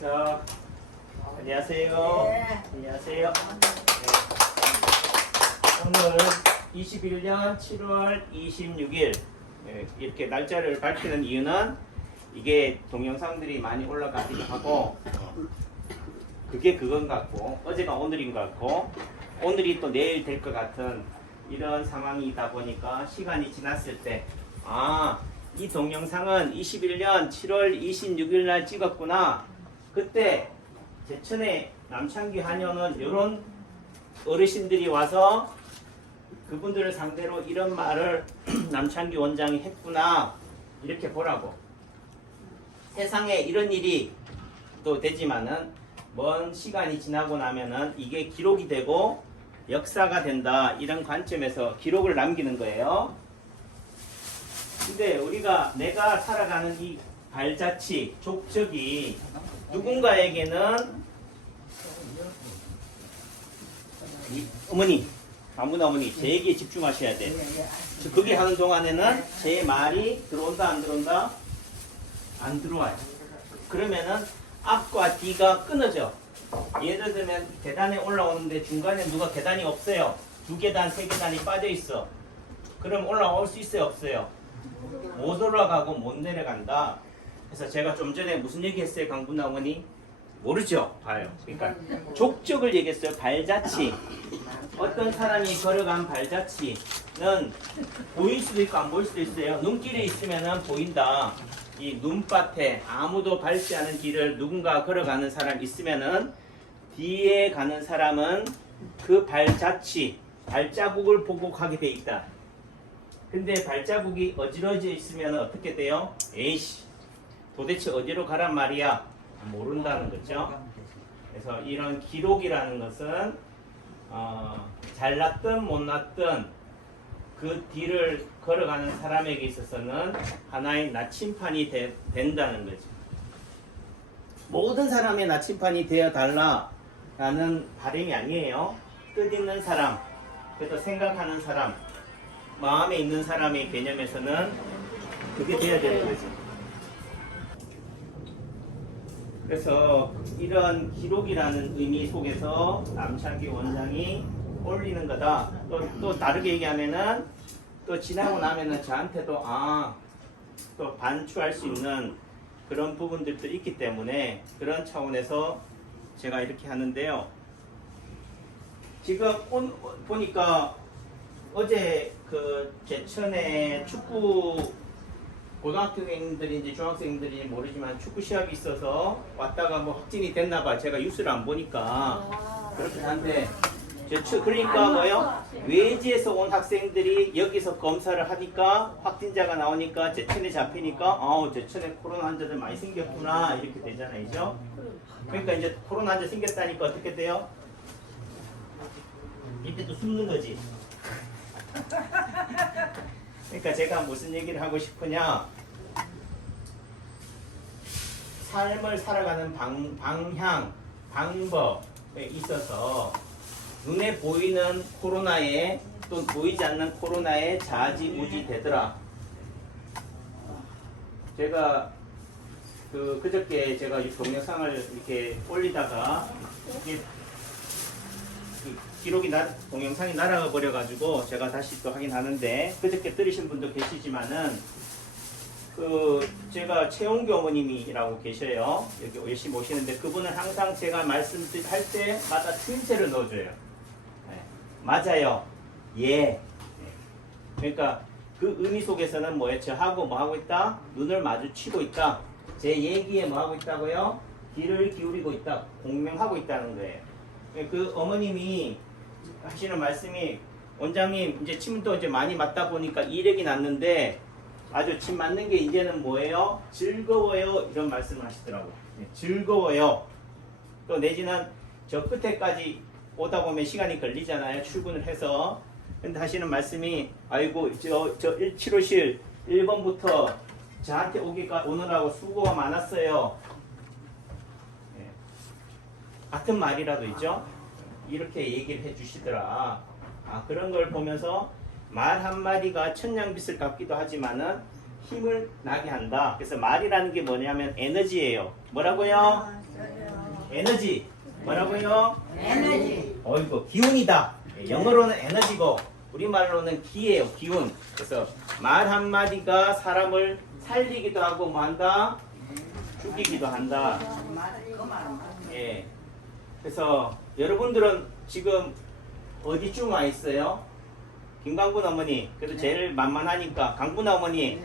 자, 안녕하세요. 네. 안녕하세요. 오늘 21년 7월 26일 이렇게 날짜를 밝히는 이유는 이게 동영상들이 많이 올라가기도 하고 그게 그건 같고 어제가 오늘인 것 같고 오늘이 또 내일 될 것 같은 이런 상황이다 보니까 시간이 지났을 때 이 동영상은 21년 7월 26일 날 찍었구나. 그때 제천의 남창기 한여는 이런 어르신들이 와서 그분들을 상대로 이런 말을 남창기 원장이 했구나 이렇게 보라고. 세상에 이런 일이 또 되지만은 먼 시간이 지나고 나면은 이게 기록이 되고 역사가 된다 이런 관점에서 기록을 남기는 거예요. 근데 내가 살아가는 이 발자취, 족적이 누군가에게는 어머니, 아무나 어머니 제 얘기에 집중하셔야 돼. 그게 하는 동안에는 제 말이 들어온다 안 들어온다? 안 들어와요. 그러면은 앞과 뒤가 끊어져. 예를 들면 계단에 올라오는데 중간에 누가 계단이 없어요. 2계단, 3계단이 빠져 있어. 그럼 올라올 수 있어요, 없어요? 못 올라가고 못 내려간다. 그래서 제가 좀 전에 무슨 얘기했어요, 강분 어머니? 모르죠? 봐요. 그러니까 족적을 얘기했어요. 발자취. 어떤 사람이 걸어간 발자취는 보일 수도 있고 안 보일 수도 있어요. 눈길에 있으면 보인다. 이 눈밭에 아무도 밟지 않은 길을 누군가 걸어가는 사람 있으면은 뒤에 가는 사람은 그 발자취, 발자국을 보고 가게 돼 있다. 근데 발자국이 어지러져 있으면 어떻게 돼요? 에이씨, 도대체 어디로 가란 말이야? 모른다는 거죠. 그래서 이런 기록이라는 것은 잘났든 못났든 그 뒤를 걸어가는 사람에게 있어서는 하나의 나침판이 된다는 거죠. 모든 사람의 나침판이 되어 달라라는 바람이 아니에요. 뜻있는 사람, 그래도 생각하는 사람, 마음에 있는 사람의 개념에서는 그게 돼야 되는 거죠. 그래서 이런 기록이라는 의미 속에서 남창기 원장이 올리는 거다. 또 다르게 얘기하면은 또 지나고 나면은 저한테도 또 반추할 수 있는 그런 부분들도 있기 때문에 그런 차원에서 제가 이렇게 하는데요. 지금 보니까 어제 그 제천에 축구 고등학생들인지 중학생들인지 모르지만 축구 시합이 있어서 왔다가 뭐 확진이 됐나 봐. 제가 뉴스를 안 보니까 그렇긴 한데 그러니까 뭐요? 외지에서 온 학생들이 여기서 검사를 하니까 확진자가 나오니까 제천에 잡히니까 제천에 코로나 환자들 많이 생겼구나 이렇게 되잖아요. 그러니까 이제 코로나 환자 생겼다니까 어떻게 돼요? 이때 또 숨는 거지. 그러니까 제가 무슨 얘기를 하고 싶으냐, 삶을 살아가는 방향, 방법에 있어서 눈에 보이는 코로나에 또 보이지 않는 코로나에 좌지우지 되더라. 제가 그저께 제가 이 동영상을 이렇게 올리다가 이게 기록이 동영상이 날아가 버려가지고 제가 다시 또 확인하는데 그저께 들으신 분도 계시지만은 제가 최홍규 어머님이라고 계셔요. 여기 열심히 오시는데 그분은 항상 제가 말씀할 때마다 트윈체를 넣어줘요. 네. 맞아요. 예. 네. 그러니까 그 의미 속에서는 뭐예요? 저하고 뭐 하고 있다? 눈을 마주치고 있다. 제 얘기에 뭐 하고 있다고요? 귀를 기울이고 있다. 공명하고 있다는 거예요. 그 어머님이 하시는 말씀이 원장님 이제 침도 이제 많이 맞다 보니까 이력이 났는데 아주 침 맞는 게 이제는 뭐예요? 즐거워요 이런 말씀을 하시더라고요. 네, 즐거워요. 또 내지는 저 끝에까지 오다 보면 시간이 걸리잖아요. 출근을 해서. 근데 하시는 말씀이 아이고 저 175실 1번부터 저한테 오느라고 수고가 많았어요. 네. 같은 말이라도 있죠. 이렇게 얘기를 해주시더라. 그런 걸 보면서 말 한마디가 천냥빚을 갚기도 하지만은 힘을 나게 한다. 그래서 말이라는 게 뭐냐면 에너지예요. 뭐라고요? 에너지. 뭐라고요? 에너지. 어이구, 기운이다. 영어로는 에너지고 우리말로는 기예요, 기운. 그래서 말 한마디가 사람을 살리기도 하고 뭐 한다? 죽이기도 한다. 예. 그래서 여러분들은 지금 어디쯤 와 있어요? 김강분 어머니. 그래도 제일 만만하니까 강분 어머니.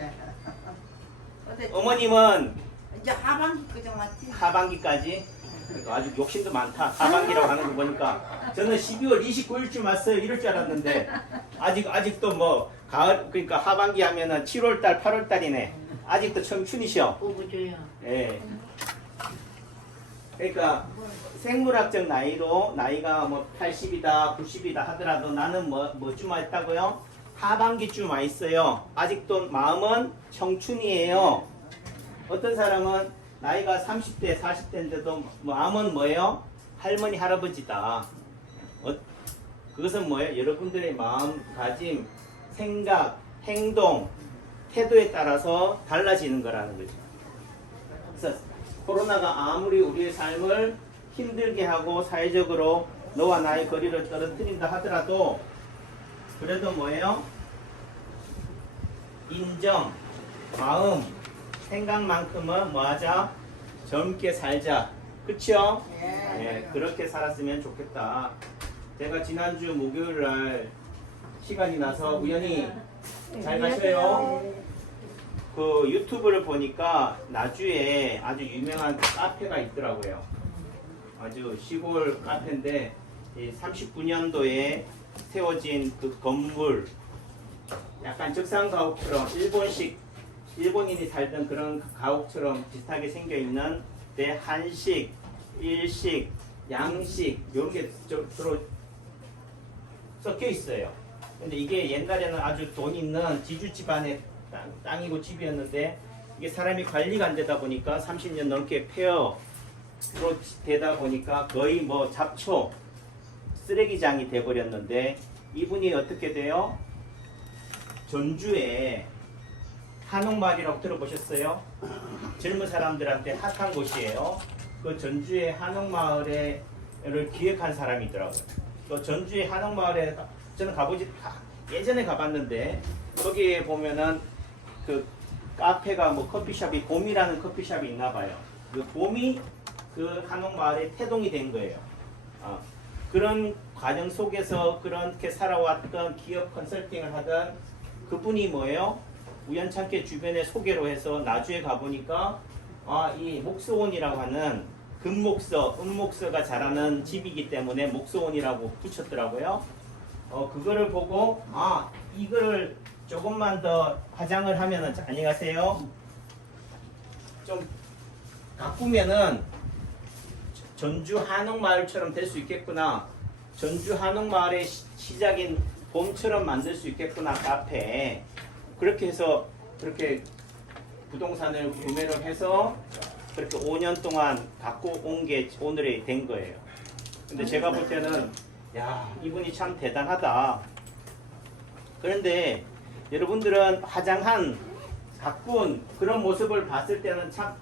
어머님은 이제 하반기 그정 맞지? 하반기까지. 그러니까 아주 욕심도 많다. 하반기라고 하는 거 보니까 저는 12월 29일쯤 왔어요. 이럴 줄 알았는데 아직도 뭐 가을 그러니까 하반기 하면은 7월달 8월달이네. 아직도 청춘이셔. 뽑아줘요. 예. 그러니까 생물학적 나이로 나이가 뭐 80이다 90이다 하더라도 나는 뭐쯤 와 있다고요? 하반기쯤 와 있어요. 아직도 마음은 청춘이에요. 어떤 사람은 나이가 30대 40대인데도 마음은 뭐예요? 할머니 할아버지다. 그것은 뭐예요? 여러분들의 마음가짐, 생각, 행동, 태도에 따라서 달라지는 거라는 거죠. 그래서 코로나가 아무리 우리의 삶을 힘들게 하고 사회적으로 너와 나의 거리를 떨어뜨린다 하더라도 그래도 뭐예요? 인정, 마음, 생각만큼은 뭐하자? 젊게 살자. 그쵸? 예, 그렇게 살았으면 좋겠다. 제가 지난주 목요일날 시간이 나서 우연히 잘 가셔요. 그 유튜브를 보니까 나주에 아주 유명한 카페가 있더라고요. 아주 시골 카페인데 39년도에 세워진 그 건물 약간 적상 가옥처럼 일본인이 살던 그런 가옥처럼 비슷하게 생겨 있는 데 한식, 일식, 양식 이런 게 주로 섞여 있어요. 근데 이게 옛날에는 아주 돈 있는 지주 집안의 땅이고 집이었는데 이게 사람이 관리가 안 되다 보니까 30년 넘게 폐허로 되다 보니까 거의 뭐 잡초 쓰레기장이 돼버렸는데 이분이 어떻게 돼요? 전주에 한옥마을이라고 들어보셨어요? 젊은 사람들한테 핫한 곳이에요. 그 전주의 한옥마을을 기획한 사람이 있더라고요. 또 전주의 한옥마을에 저는 예전에 가봤는데 거기에 보면은 그 카페가 뭐 커피숍이 봄이라는 커피숍이 있나 봐요. 그 봄이 그 한옥마을의 태동이 된 거예요. 그런 과정 속에서 그렇게 살아왔던 기업 컨설팅을 하던 그분이 뭐예요? 우연찮게 주변에 소개로 해서 나주에 가보니까 이 목소원이라고 하는 금목서, 은목서가 자라는 집이기 때문에 목소원이라고 붙였더라고요. 그거를 보고 이거를 조금만 더 화장을 하면은 안녕하세요. 좀 가꾸면은 전주 한옥마을처럼 될 수 있겠구나. 전주 한옥마을의 시작인 봄처럼 만들 수 있겠구나 카페. 그렇게 해서 그렇게 부동산을 구매를 해서 그렇게 5년 동안 갖고 온 게 오늘이 된 거예요. 근데 제가 볼 때는 야 이분이 참 대단하다. 그런데 여러분들은 화장한 가꾼 그런 모습을 봤을 때는 참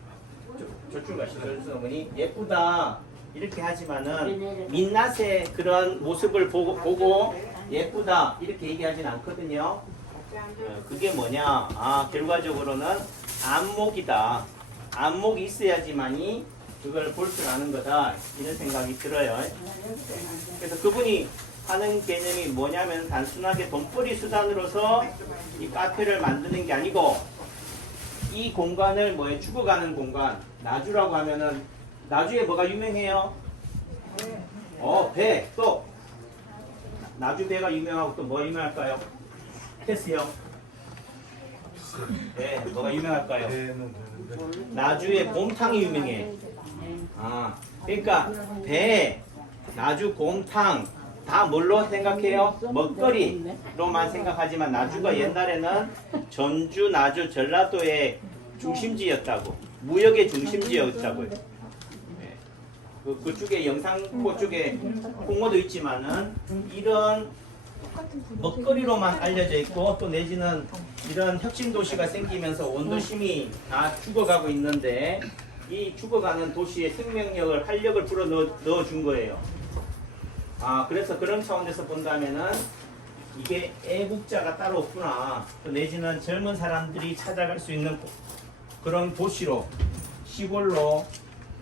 저쪽 가시죠 어머니 예쁘다 이렇게 하지만은 민낯의 그런 모습을 보고 예쁘다 이렇게 얘기하진 않거든요. 그게 뭐냐? 결과적으로는 안목이다. 안목이 있어야지만이 그걸 볼 줄 아는 거다. 이런 생각이 들어요. 그래서 그분이 하는 개념이 뭐냐면 단순하게 돈벌이 수단으로서 이 카페를 만드는 게 아니고 이 공간을 죽어가는 공간. 나주라고 하면은 나주에 뭐가 유명해요? 배. 또 나주 배가 유명하고 또 뭐 유명할까요? 됐어요. 네, 뭐가 유명할까요? 나주의 곰탕이 유명해. 그러니까 배, 나주 곰탕 다 뭘로 생각해요? 먹거리로만 생각하지만 나주가 옛날에는 전주, 나주, 전라도의 중심지였다고, 무역의 중심지였다고요. 네. 그쪽에 영상포 쪽에 홍어도 있지만은 이런 먹거리로만 알려져 있고 또 내지는 이런 혁신 도시가 생기면서 원도심이 다 죽어가고 있는데 이 죽어가는 도시의 생명력을 활력을 불어 넣어준 거예요. 그래서 그런 차원에서 본다면은 이게 애국자가 따로 없구나. 내지는 젊은 사람들이 찾아갈 수 있는 그런 도시로 시골로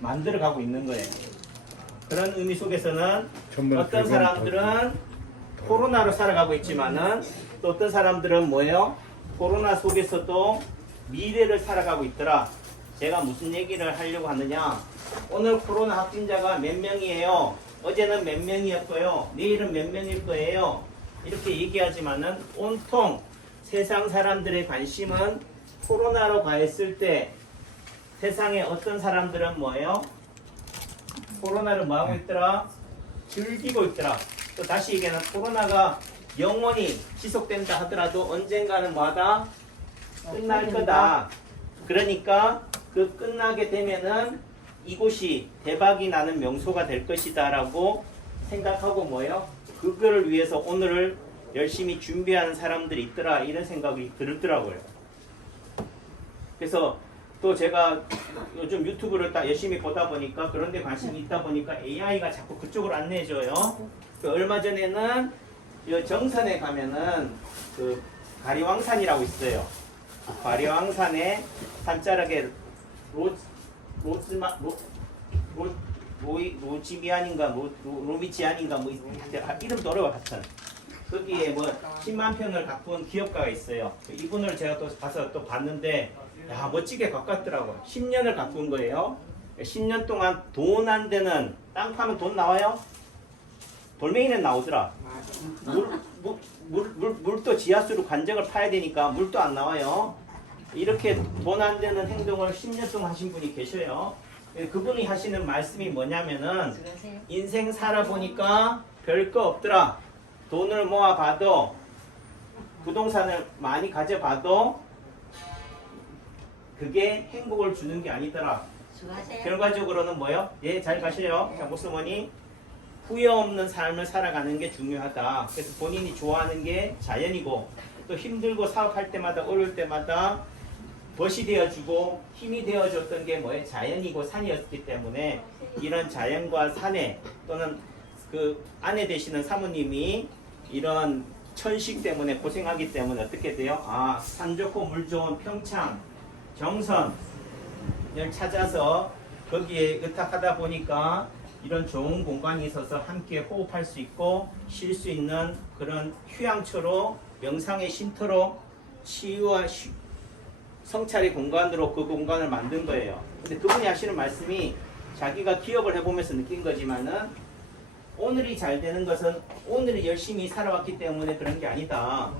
만들어가고 있는 거예요. 그런 의미 속에서는 어떤 사람들은 코로나로 살아가고 있지만은 또 어떤 사람들은 뭐예요? 코로나 속에서도 미래를 살아가고 있더라. 제가 무슨 얘기를 하려고 하느냐? 오늘 코로나 확진자가 몇 명이에요? 어제는 몇 명이었고요. 내일은 몇 명일 거예요. 이렇게 얘기하지만은 온통 세상 사람들의 관심은 코로나로 가했을 때 세상에 어떤 사람들은 뭐예요? 코로나를 뭐하고 있더라? 즐기고 있더라. 또 다시 얘기하면 코로나가 영원히 지속된다 하더라도 언젠가는 뭐하다? 끝날 거다. 그러니까 그 끝나게 되면은 이곳이 대박이 나는 명소가 될 것이다 라고 생각하고 뭐예요? 그거를 위해서 오늘을 열심히 준비하는 사람들이 있더라 이런 생각이 들더라고요. 그래서 또 제가 요즘 유튜브를 딱 열심히 보다 보니까 그런 데 관심이 있다 보니까 AI가 자꾸 그쪽으로 안내해줘요. 얼마 전에는 이 정선에 가면은 그 가리왕산이라고 있어요. 가리왕산에 산자락에 로지미안인가 로미지안인가 뭐 이름도 어려워 하여튼 거기에 뭐 10만 평을 가꾼 기업가가 있어요. 이분을 제가 또 가서 또 봤는데 야 멋지게 가꿨더라고. 10년을 가꾼 거예요. 10년 동안 돈 안 되는 땅 파면 돈 나와요? 돌멩이는 나오더라. 물도 지하수로 관정을 파야 되니까 물도 안 나와요. 이렇게 돈 안 되는 행동을 10년 동안 하신 분이 계셔요. 그분이 하시는 말씀이 뭐냐면은 인생 살아보니까 별거 없더라. 돈을 모아봐도 부동산을 많이 가져봐도 그게 행복을 주는 게 아니더라. 수고하세요. 결과적으로는 뭐요? 예, 잘 가시래요. 자, 모스머니 후회 없는 삶을 살아가는 게 중요하다. 그래서 본인이 좋아하는 게 자연이고 또 힘들고 사업할 때마다 어려울 때마다 벗이 되어주고 힘이 되어줬던 게 뭐예요? 자연이고 산이었기 때문에 이런 자연과 산에 또는 그 아내 되시는 사모님이 이런 천식 때문에 고생하기 때문에 어떻게 돼요? 산 좋고 물 좋은 평창, 정선을 찾아서 거기에 의탁하다 보니까 이런 좋은 공간이 있어서 함께 호흡할 수 있고 쉴 수 있는 그런 휴양처로 명상의 쉼터로 치유와 성찰의 공간으로 그 공간을 만든 거예요. 근데 그분이 하시는 말씀이 자기가 기업을 해보면서 느낀 거지만은 오늘이 잘 되는 것은 오늘이 열심히 살아왔기 때문에 그런 게 아니다.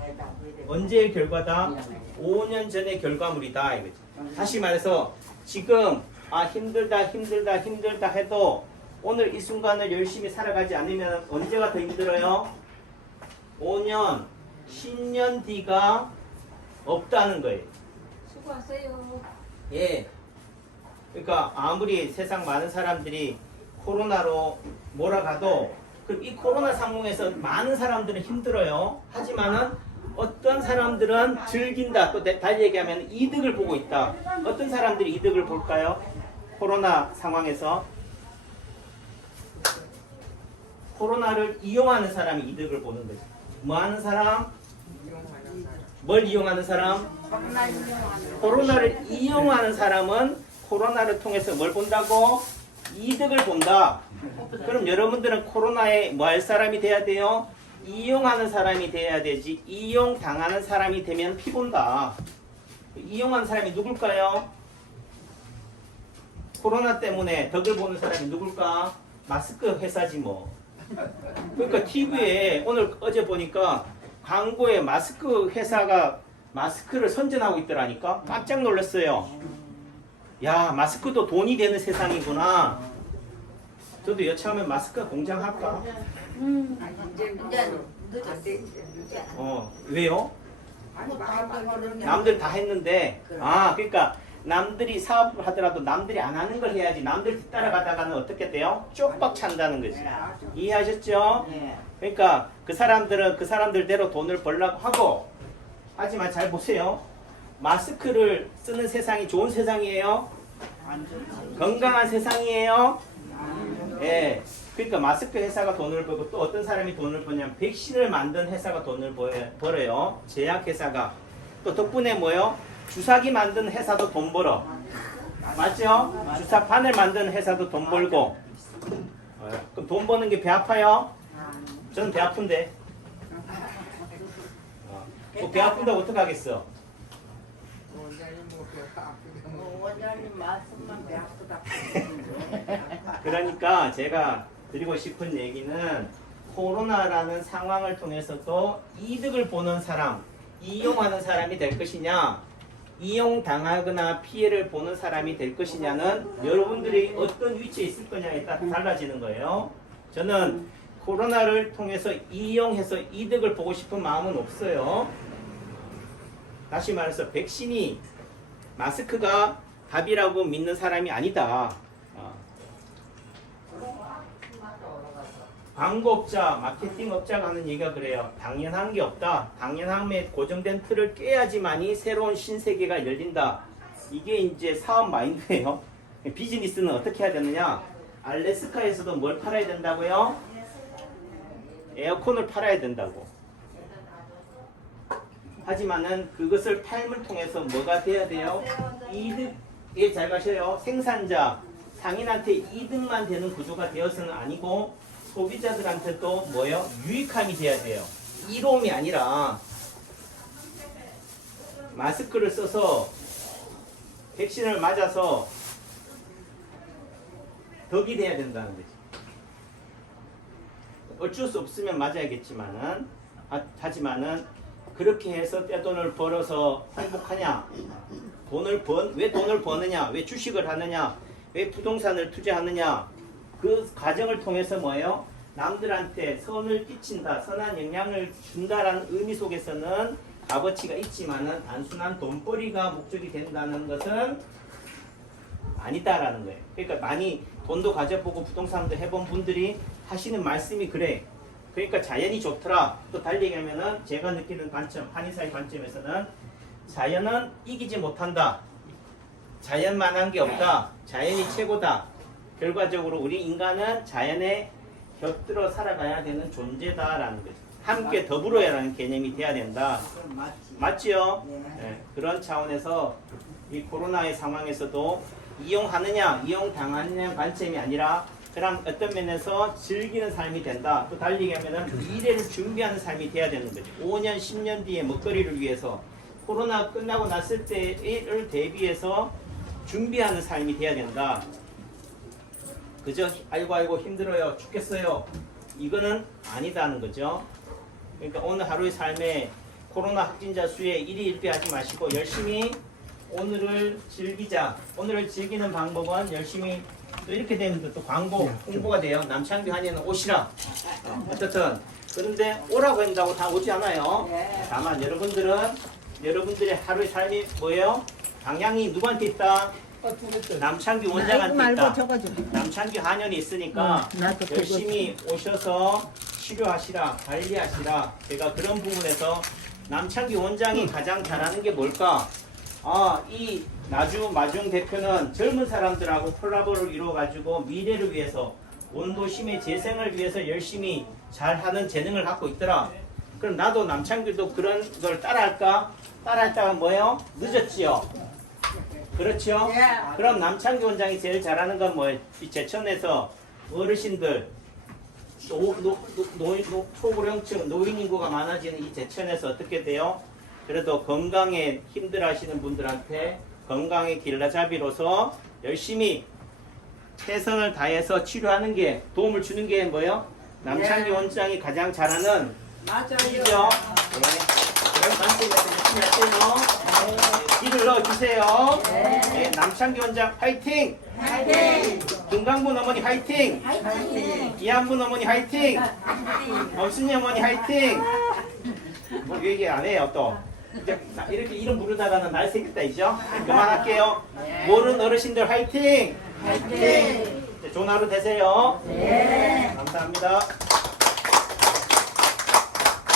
언제의 결과다? 5년 전의 결과물이다. 이거지. 다시 말해서 지금 힘들다 해도 오늘 이 순간을 열심히 살아가지 않으면 언제가 더 힘들어요? 5년, 10년 뒤가 없다는 거예요. 수고하세요. 예. 그러니까 아무리 세상 많은 사람들이 코로나로 몰아가도 그럼 이 코로나 상황에서 많은 사람들은 힘들어요. 하지만은 어떤 사람들은 즐긴다. 또 달리 얘기하면 이득을 보고 있다. 어떤 사람들이 이득을 볼까요? 코로나 상황에서 코로나를 이용하는 사람이 이득을 보는 거죠. 뭐 하는 사람? 뭘 이용하는 사람? 코로나를 이용하는 사람은 코로나를 통해서 뭘 본다고? 이득을 본다. 그럼 여러분들은 코로나에 뭐 할 사람이 돼야 돼요? 이용하는 사람이 돼야 되지. 이용 당하는 사람이 되면 피곤다. 이용하는 사람이 누굴까요? 코로나 때문에 덕을 보는 사람이 누굴까? 마스크 회사지 뭐. 그러니까 TV에 어제 보니까 광고에 마스크 회사가 마스크를 선전하고 있더라니까. 깜짝 놀랐어요. 야, 마스크도 돈이 되는 세상이구나. 저도 여차하면 마스크 공장 할까? 이제 늦었어. 왜요? 남들 다 했는데, 그러니까 남들이 사업을 하더라도 남들이 안 하는 걸 해야지. 남들 뒤따라가다가는 어떻게 돼요? 쪽박 찬다는 거지. 이해하셨죠? 그러니까 그 사람들은 그 사람들대로 돈을 벌려고 하고, 하지만 잘 보세요. 마스크를 쓰는 세상이 좋은 세상이에요? 건강한 세상이에요. 예. 그러니까 마스크 회사가 돈을 벌고 또 어떤 사람이 돈을 버냐면 백신을 만든 회사가 돈을 벌어요. 제약 회사가. 또 덕분에 뭐요? 주사기 만든 회사도 돈 벌어. 맞죠? 주사판을 만든 회사도 돈 벌고. 그럼 돈 버는 게 배 아파요? 저는 배 아픈데. 배 아픈다고 어떡하겠어? 원장님 말씀만 배 아프다. 그러니까 제가 드리고 싶은 얘기는 코로나라는 상황을 통해서도 이득을 보는 사람, 이용하는 사람이 될 것이냐, 이용당하거나 피해를 보는 사람이 될 것이냐는 여러분들이 어떤 위치에 있을 거냐에 따라 달라지는 거예요. 저는 코로나를 통해서 이용해서 이득을 보고 싶은 마음은 없어요. 다시 말해서 백신이 마스크가 답이라고 믿는 사람이 아니다. 광고업자, 마케팅업자가 하는 얘기가 그래요. 당연한 게 없다. 당연함에 고정된 틀을 깨야지만이 새로운 신세계가 열린다. 이게 이제 사업 마인드예요. 비즈니스는 어떻게 해야 되느냐? 알래스카에서도 뭘 팔아야 된다고요? 에어컨을 팔아야 된다고. 하지만은 그것을 팔물 통해서 뭐가 돼야 돼요? 이득에 잘 가셔요. 생산자, 상인한테 이득만 되는 구조가 되어서는 아니고 소비자들한테도 뭐예요? 유익함이 돼야 돼요. 이로움이 아니라 마스크를 써서 백신을 맞아서 덕이 돼야 된다는 거지. 어쩔 수 없으면 맞아야겠지만은 하지만은 그렇게 해서 떼돈을 벌어서 행복하냐? 왜 돈을 버느냐? 왜 주식을 하느냐? 왜 부동산을 투자하느냐? 그 과정을 통해서 뭐예요? 남들한테 선을 끼친다, 선한 영향을 준다라는 의미 속에서는 값어치가 있지만은 단순한 돈벌이가 목적이 된다는 것은 아니다라는 거예요. 그러니까 많이 돈도 가져보고 부동산도 해본 분들이 하시는 말씀이 그래. 그러니까 자연이 좋더라. 또 달리 얘기하면은 제가 느끼는 관점, 한의사의 관점에서는 자연은 이기지 못한다. 자연만한 게 없다. 자연이 최고다. 결과적으로 우리 인간은 자연에 곁들어 살아가야 되는 존재다라는 거죠. 함께 더불어야라는 개념이 돼야 된다. 맞지요? 네. 그런 차원에서 이 코로나의 상황에서도 이용하느냐, 이용당하느냐 관점이 아니라 그럼 어떤 면에서 즐기는 삶이 된다. 또 달리 얘기하면 미래를 준비하는 삶이 돼야 되는 거죠. 5년, 10년 뒤에 먹거리를 위해서 코로나 끝나고 났을 때를 대비해서 준비하는 삶이 돼야 된다. 그저 아이고 힘들어요 죽겠어요 이거는 아니다는 거죠. 그러니까 오늘 하루의 삶에 코로나 확진자 수에 1위 1비 하지 마시고 열심히 오늘을 즐기자. 오늘을 즐기는 방법은 열심히 또 이렇게 되면 또 광고 홍보가 돼요. 남창규 한의는 오시라. 어쨌든 그런데 오라고 한다고 다 오지 않아요. 다만 여러분들의 하루의 삶이 뭐예요? 방향이 누구한테 있다? 남창규 원장한테 있다. 남창규 한의원이 있으니까 열심히 오셔서 치료하시라, 관리하시라. 제가 그런 부분에서 남창규 원장이 가장 잘하는 게 뭘까? 이 마중 대표는 젊은 사람들하고 콜라보를 이루어가지고 미래를 위해서 온도심의 재생을 위해서 열심히 잘하는 재능을 갖고 있더라. 그럼 나도 남창규도 그런 걸 따라할까? 따라했다가 뭐예요? 늦었지요. 그렇죠? 그럼 남창규 원장이 제일 잘하는 건 뭐예요? 이 제천에서 어르신들, 초고령층, 노인 인구가 많아지는 이 제천에서 어떻게 돼요? 그래도 건강에 힘들어하시는 분들한테 건강의 길라잡이로서 열심히 최선을 다해서 치료하는 게 도움을 주는 게 뭐예요? 남창규 원장이 가장 잘하는 일이죠. 그런 관점에서 열심히 하세요. 길을 넣어주세요. 네, 남창규 원장 화이팅! 화이팅! 금강분 어머니 화이팅! 화이팅! 이한분 어머니 화이팅! 엄순이 어머니 화이팅! 뭐 얘기 안 해요 또. 이제 이렇게 이름 부르다가는 날 새겠다 이죠? 그만할게요. 모르는 어르신들 화이팅! 화이팅! 좋은 하루 되세요. 네. 감사합니다.